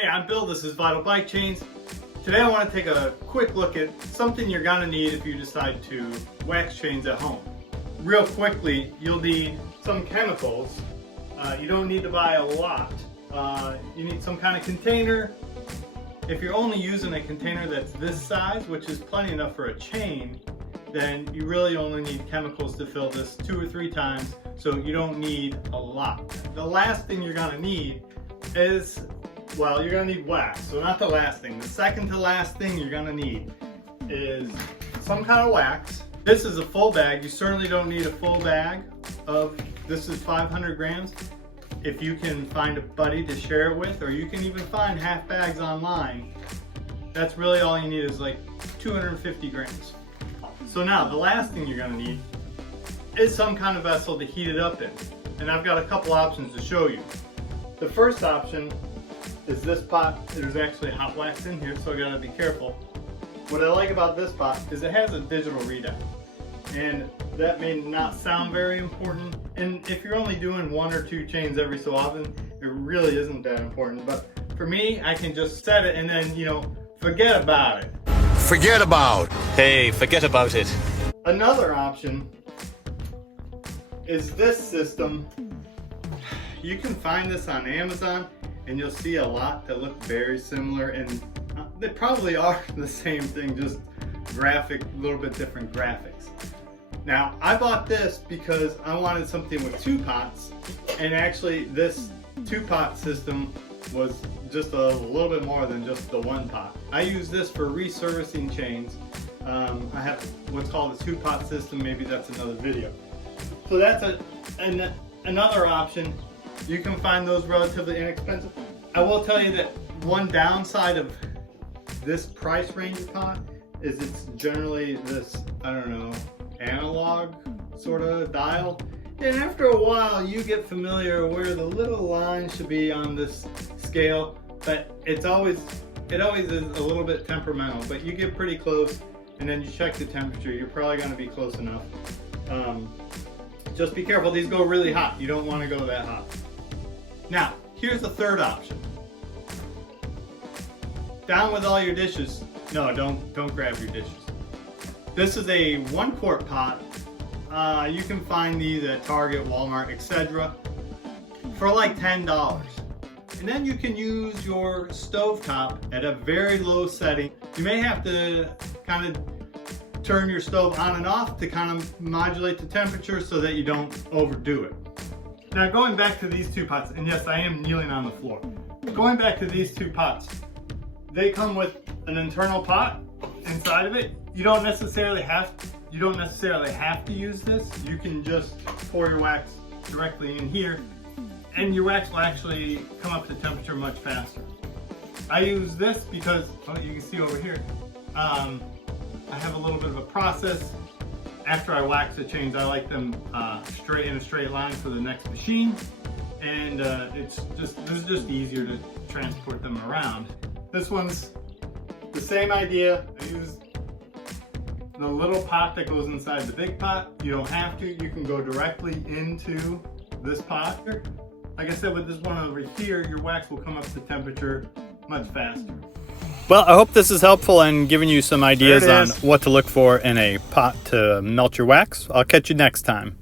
Hey, I'm Bill, this is Vital Bike Chains. Today I want to take a quick look at something you're going to need if you decide to wax chains at home. Real quickly, you'll need some chemicals. You don't need to buy a lot. You need some kind of container. If you're only using a container that's this size, which is plenty enough for a chain, then you really only need chemicals to fill this 2 or 3 times, so you don't need a lot. The last thing you're going to need is, well, you're going to need wax. So not the last thing. The second to last thing you're going to need is some kind of wax. This is a full bag. You certainly don't need a full bag of, this is 500 grams. If you can find a buddy to share it with, or you can even find half bags online, that's really all you need is like 250 grams. So now the last thing you're going to need is some kind of vessel to heat it up in. And I've got a couple options to show you. The first option is this pot. There's actually hot wax in here, so I gotta be careful. What I like about this pot is it has a digital readout. And that may not sound very important. And if you're only doing 1 or 2 chains every so often, it really isn't that important. But for me, I can just set it and then, forget about it. Forget about. Hey, forget about it. Another option is this system. You can find this on Amazon and you'll see a lot that look very similar, and they probably are the same thing, just a little bit different graphics. Now, I bought this because I wanted something with 2 pots, and actually this 2-pot system was just a little bit more than just the 1 pot. I use this for resurfacing chains. I have what's called a 2-pot system. Maybe that's another video. So that's another option. You can find those relatively inexpensive. I will tell you that one downside of this price range pot is it's generally this, analog sort of dial. And after a while you get familiar where the little line should be on this scale, but it always is a little bit temperamental, but you get pretty close and then you check the temperature, you're probably going to be close enough. Just be careful, these go really hot. You don't want to go that hot. Now, here's the third option. Down with all your dishes. No, don't grab your dishes. This is a 1-quart pot. You can find these at Target, Walmart, etc. for like $10. And then you can use your stovetop at a very low setting. You may have to kind of turn your stove on and off to kind of modulate the temperature so that you don't overdo it. Now going back to these 2 pots, and yes, I am kneeling on the floor. Going back to these 2 pots, they come with an internal pot inside of it. You don't necessarily have to use this. You can just pour your wax directly in here, and your wax will actually come up to temperature much faster. I use this because, you can see over here, I have a little bit of a process. After I wax the chains, I like them straight in a straight line for the next machine, and this is just easier to transport them around. This one's the same idea. I use the little pot that goes inside the big pot. You don't have to. You can go directly into this pot. Like I said, with this one over here, your wax will come up to temperature much faster. Well, I hope this is helpful and giving you some ideas on what to look for in a pot to melt your wax. I'll catch you next time.